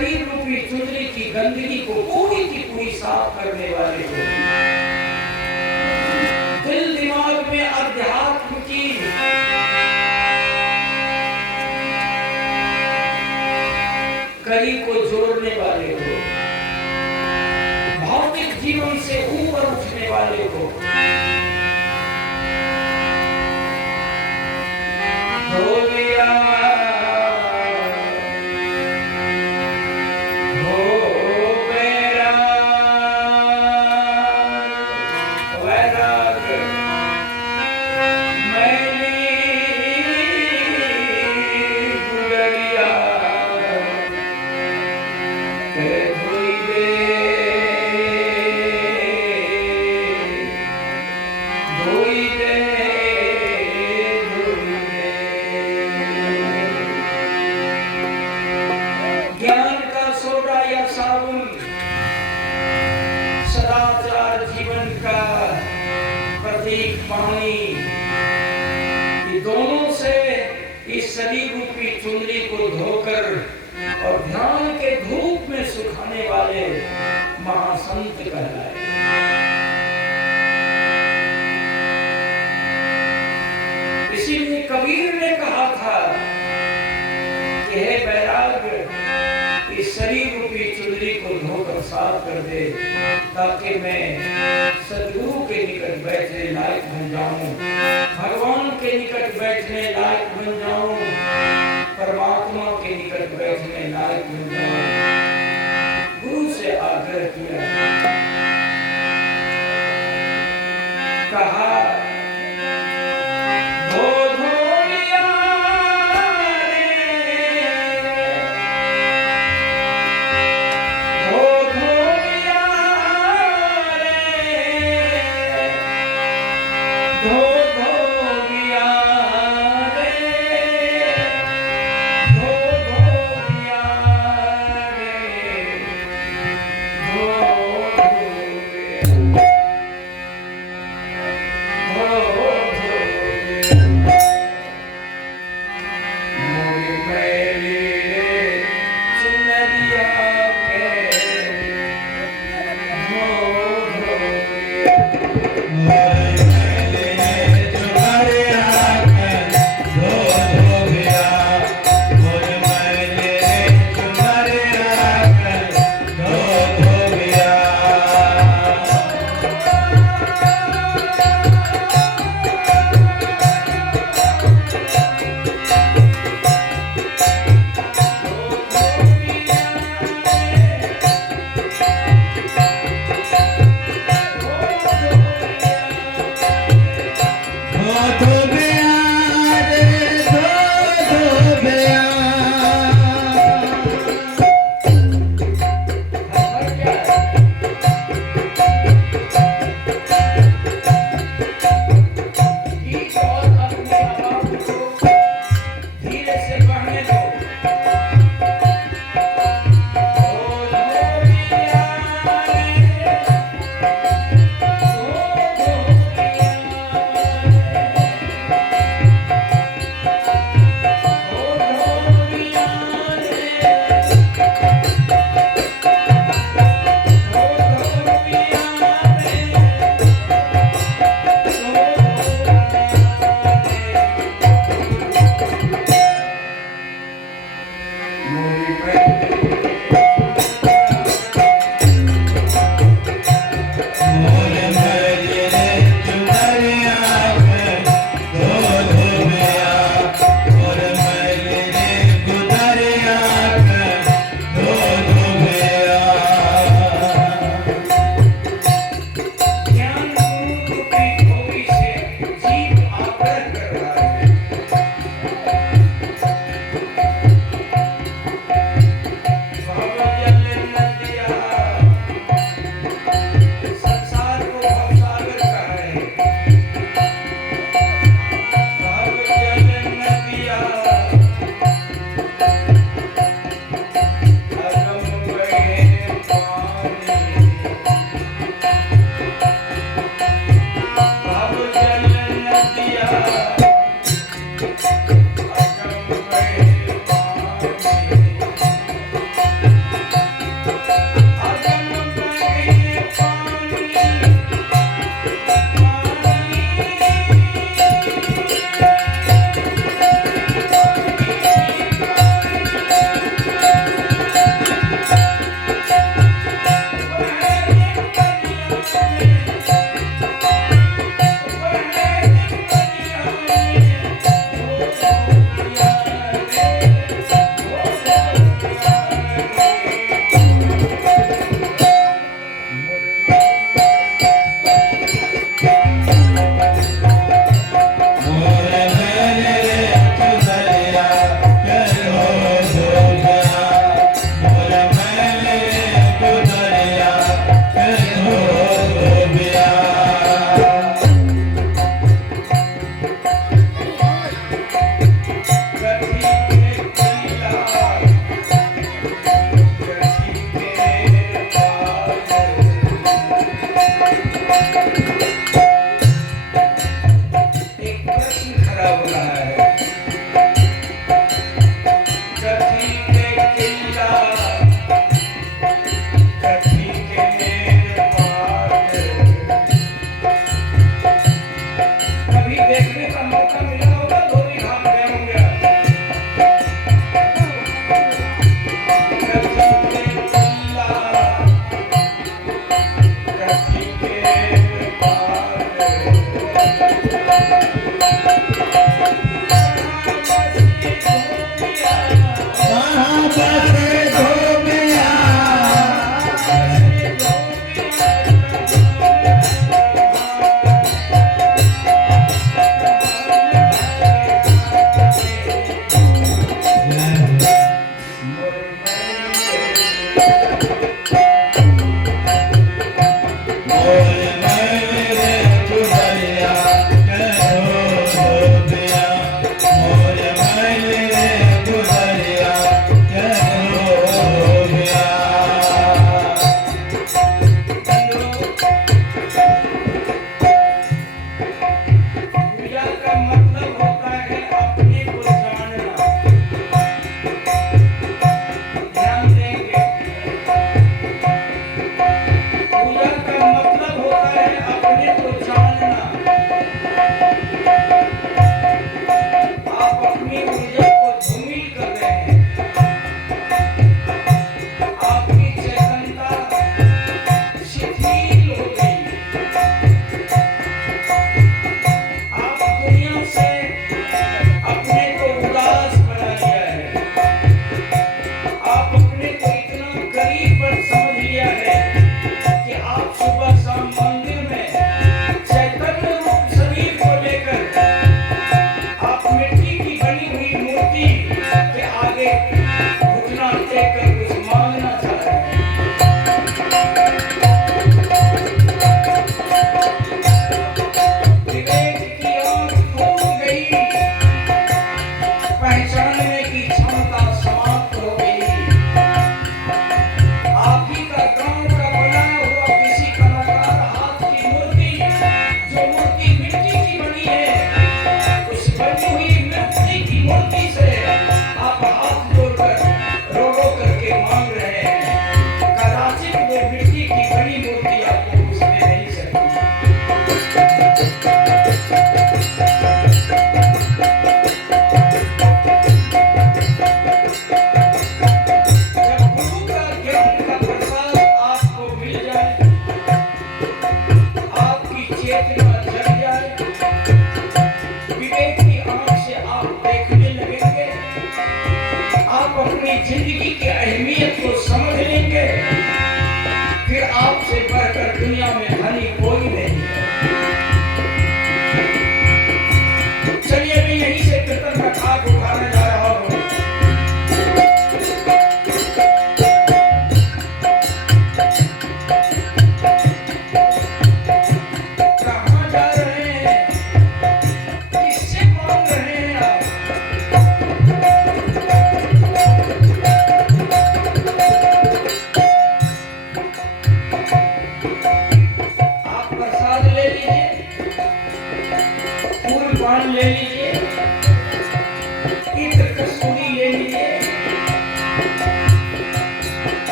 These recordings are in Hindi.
शरीर रूपी चुनरी की गंदगी को पूरी की पूरी साफ करने वाले हो। दिल दिमाग में अध्यात्म की कड़ी को जोड़ने वाले हो। भौतिक जीवन से ऊपर उठने वाले हो। सदाचार जीवन का प्रतीक पानी, ये दोनों से इस शरीर रूपी चुनरी को धोकर और ध्यान के धूप में सुखाने वाले महासंत कहलाए। इसीलिए कबीर ने कहा था कि हे बैराग, इस शरीर रूपी चुनरी को धोकर साफ कर दे, ताकि मैं सदगुरु के निकट बैठने लायक बन जाऊं, भगवान के निकट बैठने लायक बन जाऊं, परमात्मा के निकट बैठने लायक बन जाऊं। गुरु से आग्रह किया, कहा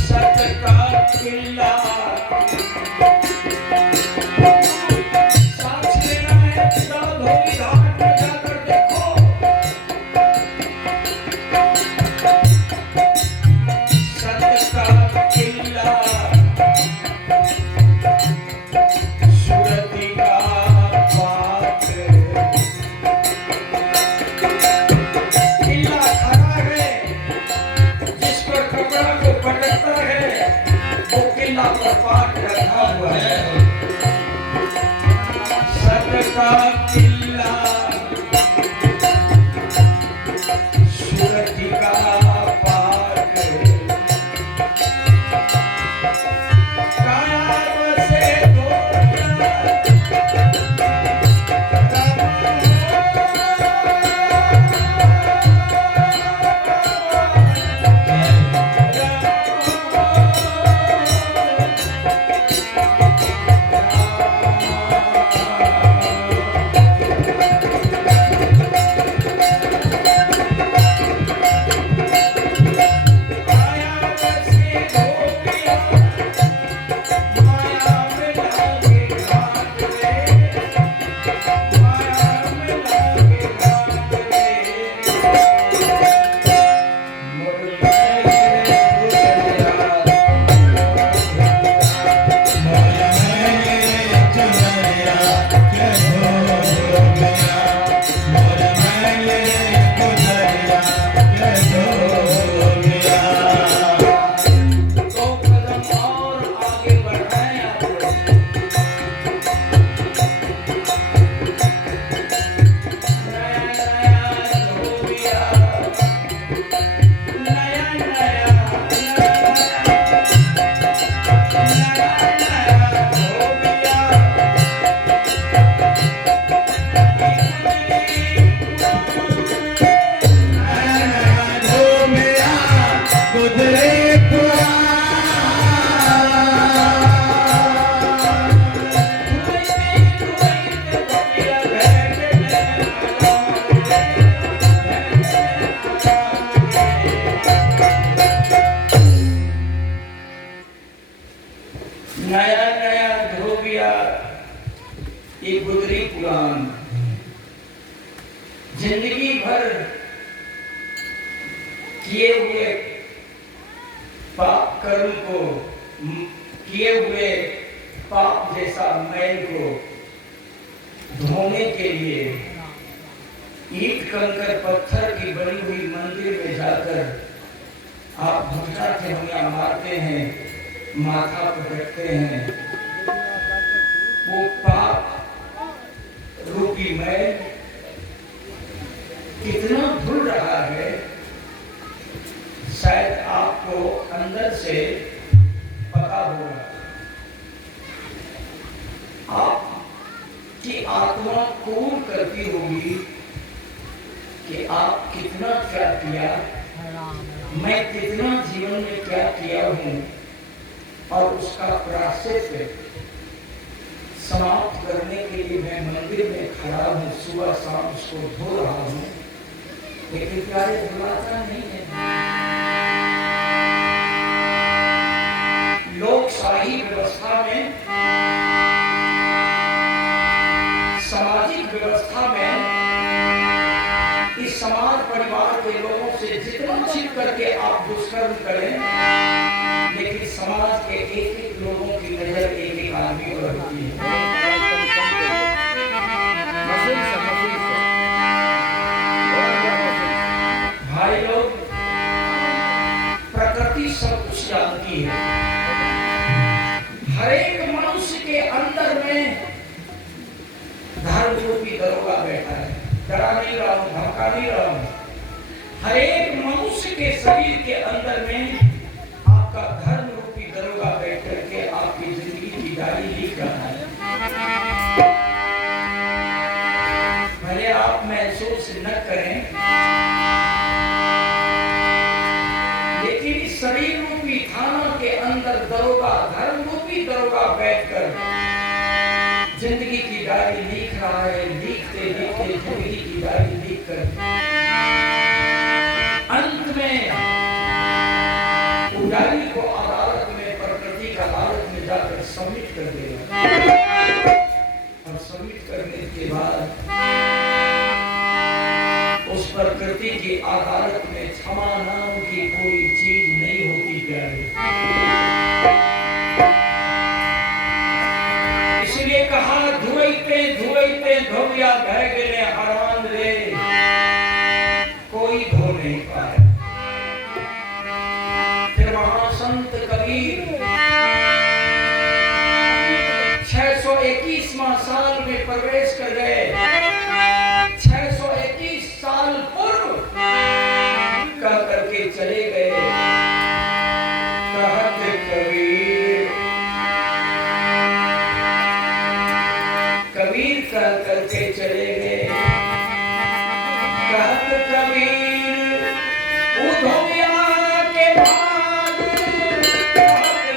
सत का किला सांस लेना है, धोबी घाट पर जाकर देखो। सत का किला सूरती का पात्र, किला खड़ा है जिस पर कपड़ा को पटकता है, वो किला पर पाट रखा हुआ है। सत का किला सूरती का पाट, काया बसे नया नया धोबिया, ये गुजरी पुराण, जिंदगी भर किए हुए पाप कर्म को, किए हुए पाप जैसा मैल को धोने के लिए ईंट कंकर पत्थर की बनी हुई मंदिर में जाकर आप घुटना ठेहुनिया मारते हैं, माथा पटकते हैं। वो पाप रूपी मैल कितना धुल रहा है, शायद आपको अंदर से पता होगा। आपकी आत्मा कूर करती होगी कि आप कितना क्या किया, मैं कितना जीवन में क्या किया हूं, और उसका प्रायश्चित समाप्त करने के लिए मैं मंदिर में खड़ा हूं, सुबह शाम उसको धो रहा हूं, लेकिन प्यारे धुलाता नहीं है। लोकशाही व्यवस्था में, सामाजिक व्यवस्था में, इस समाज परिवार के लोगों से जितना छिप करके आप दुष्कर्म करें, लेकिन समाज के एक एक लोगों की नजर एक एक आदमी पर होती है। भाई लोग, प्रकृति सब कुछ जानती है। हर एक मनुष्य के अंदर में धर्म रूपी दरोगा बैठा है। डरा नहीं रहा हूं, धमका नहीं रहा हूं। हर एक मनुष्य के शरीर के अंदर में आपका धर्म रूपी दरोगा बैठ करके आपकी जिंदगी की डायरी लिख रहा है। भले आप महसूस न करें, लेकिन इस शरीर रूपी थाना के अंदर दरोगा, धर्म रूपी दरोगा बैठकर जिंदगी की डायरी लिख रहा है। लिखते लिखते जिंदगी की डायरी लिख कर अंत में क्षमा नाम की कोई चीज नहीं होती प्यारे। इसलिए कहा धुएते धुएते धोबिया बह गए हरान रे, कोई धो नहीं पाए। फिर वहां संत कबीर 621वां साल में प्रवेश कर गए। 621 साल पूर्व कह करके चले गए। कहत कबीर, कबीर कह करके चले गए। कहत कबीर उधोबिया के भाग, कहत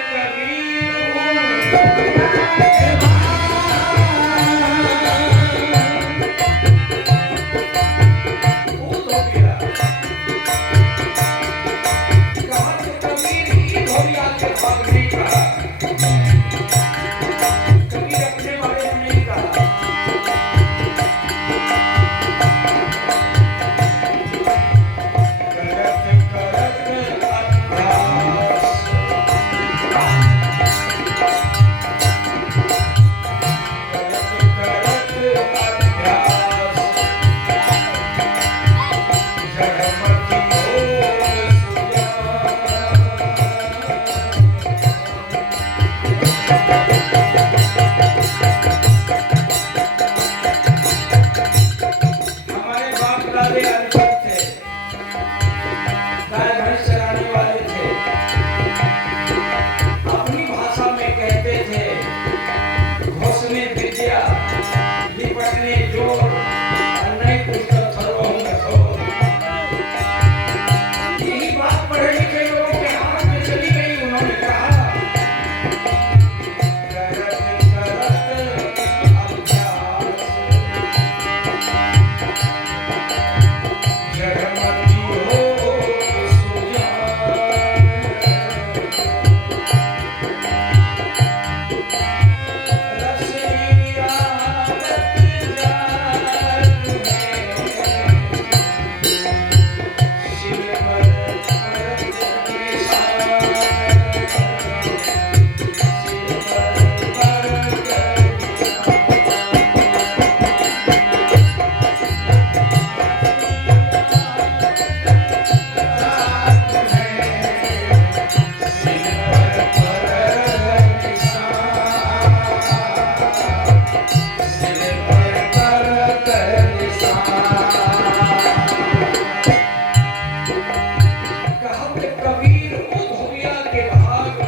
कबीर उधोबिया के भाग।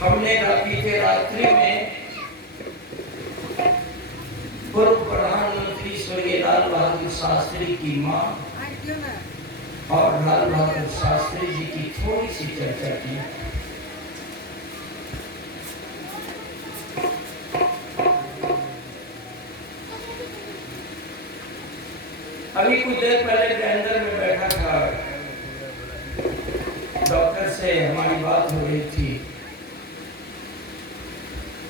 हमने बीते रात्रि में पूर्व प्रधानमंत्री स्वर्गीय लाल बहादुर शास्त्री की मां और लाल बहादुर शास्त्री जी की थोड़ी सी चर्चा की। अभी कुछ देर पहले मैं अंदर में बैठा था, डॉक्टर से हमारी बात हो रही थी,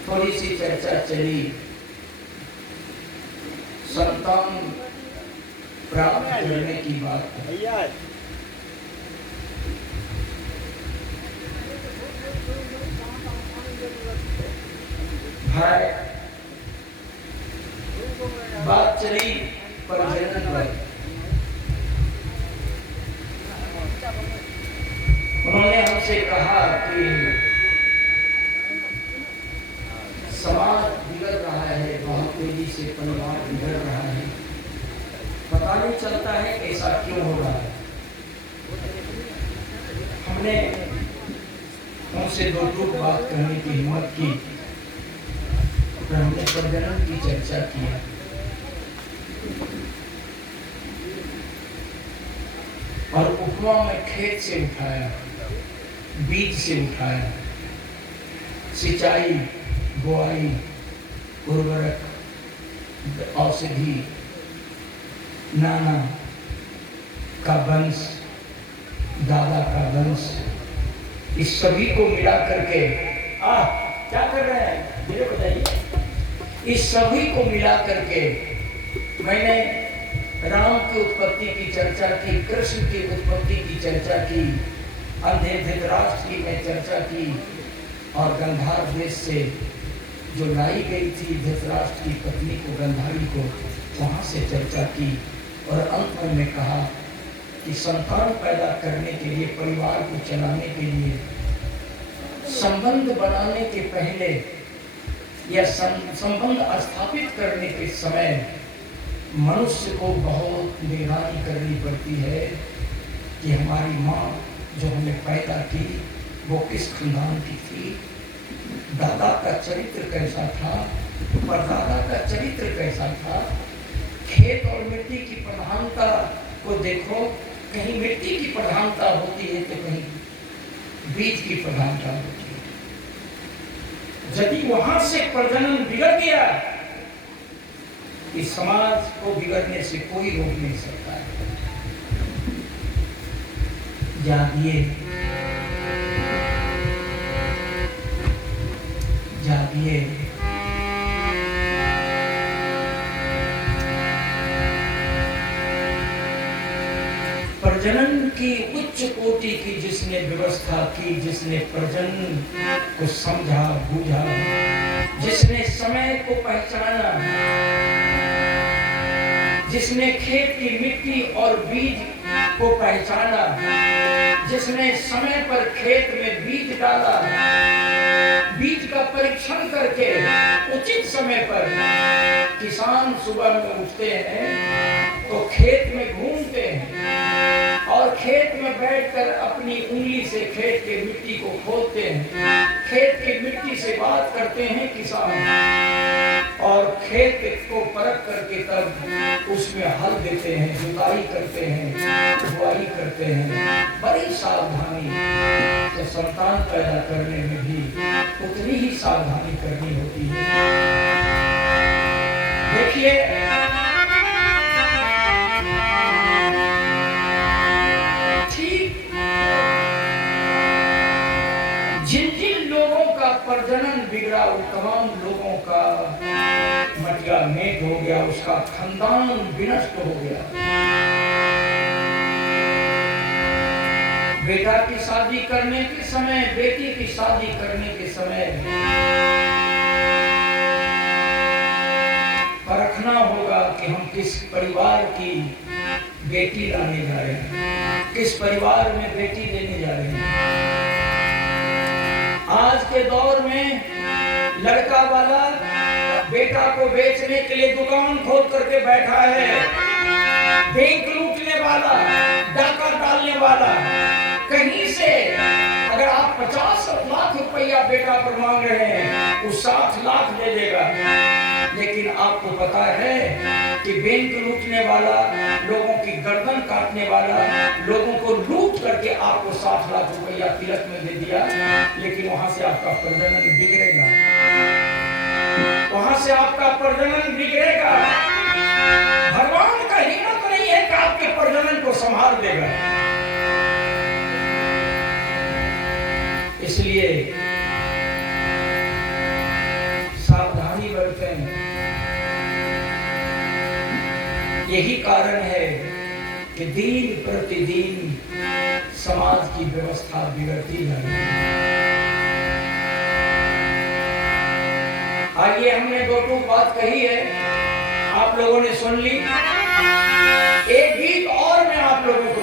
थोड़ी सी चर्चा चली, संतान प्राप्त करने की बात है। भाई बात चली प्रजनन पर। उन्होंने हमसे कहा कि समाज बिगड़ रहा है, बहुत तेजी से परिवार बिगड़ रहा है, पता नहीं चलता है ऐसा क्यों हो रहा है। हमने उनसे दो टूक बात करने की हिम्मत की, और हमने प्रजनन की चर्चा की। और उपमा में खेत से उठाया, बीज से उठाया, सिंचाई, बुआई, उर्वरक, औषधि, नाना का वंश, दादा का वंश, इस सभी को मिला करके क्या कर रहे हैं मुझे बताइए। इस सभी को मिला करके मैंने राम की उत्पत्ति की चर्चा की, कृष्ण की उत्पत्ति की चर्चा की, अंधे धृतराष्ट्र की मैं चर्चा की, और गंधार देश से जो लाई गई थी धृतराष्ट्र की पत्नी को, गंधारी को, वहाँ से चर्चा की। और अंत में कहा कि संतान पैदा करने के लिए, परिवार को चलाने के लिए, संबंध बनाने के पहले या संबंध स्थापित करने के समय मनुष्य को बहुत निगरानी करनी पड़ती है कि हमारी माँ जो हमें पैदा की वो किस खानदान की थी, दादा का चरित्र कैसा था, परदादा का चरित्र कैसा था। खेत और मिट्टी की प्रधानता को देखो, कहीं मिट्टी की प्रधानता होती है तो कहीं बीज की प्रधानता होती है। यदि वहां से प्रजनन बिगड़ गया, इस समाज को बिगड़ने से कोई रोक नहीं सकता है। जागिए, जागिए, प्रजनन की उच्च कोटि की जिसने व्यवस्था की, जिसने प्रजनन को समझा बूझा, जिसने समय को पहचाना, जिसने खेत की मिट्टी और बीज को पहचाना, जिसने समय पर खेत में बीज डाला, बीज का परीक्षण करके उचित समय पर किसान सुबह में उठते हैं तो खेत में घूमते हैं और खेत में बैठकर अपनी उंगली से खेत के मिट्टी को खोदते हैं, खेत की मिट्टी से बात करते हैं किसान, और खेत को परख करके तब उसमें हल देते हैं, जुताई करते हैं, बुआई करते हैं। बड़ी सावधानी, तो संतान पैदा करने में भी उतनी ही सावधानी करनी होती है। देखिए, ठीक जिन जिन लोगों का प्रजनन बिगड़ा, उन तमाम लोगों का मटिया मेट हो गया, उसका खानदान विनष्ट हो गया। बेटा की शादी करने के समय, बेटी की शादी करने के समय परखना होगा कि हम किस परिवार की बेटी लाने जा रहे हैं, किस परिवार में बेटी देने जा रहे हैं। आज के दौर में लड़का वाला बेटा को बेचने के लिए दुकान खोल करके बैठा है, बैंक लूटने वाला, डाका डालने वाला। कहीं से अगर आप 50 लाख रुपया बेटा पर मांग रहे हैं, वो 60 लाख दे देगा। लेकिन आपको पता है कि बैंक लूटने वाला, लोगों की गर्दन काटने वाला, लोगों को लूट करके आपको 60 लाख रुपया तिलक में दे दिया, लेकिन वहां से आपका प्रजनन बिगड़ेगा, वहां से आपका प्रजनन बिगड़ेगा। भगवान का हिम्मत नहीं है कि आपके प्रजनन को संभाल देगा। इसलिए सावधानी बरतें। यही कारण है कि दिन प्रतिदिन समाज की व्यवस्था बिगड़ती जा रही है। आइए, हमने दो टूक बात कही है, आप लोगों ने सुन ली। एक गीत और मैं आप लोगों को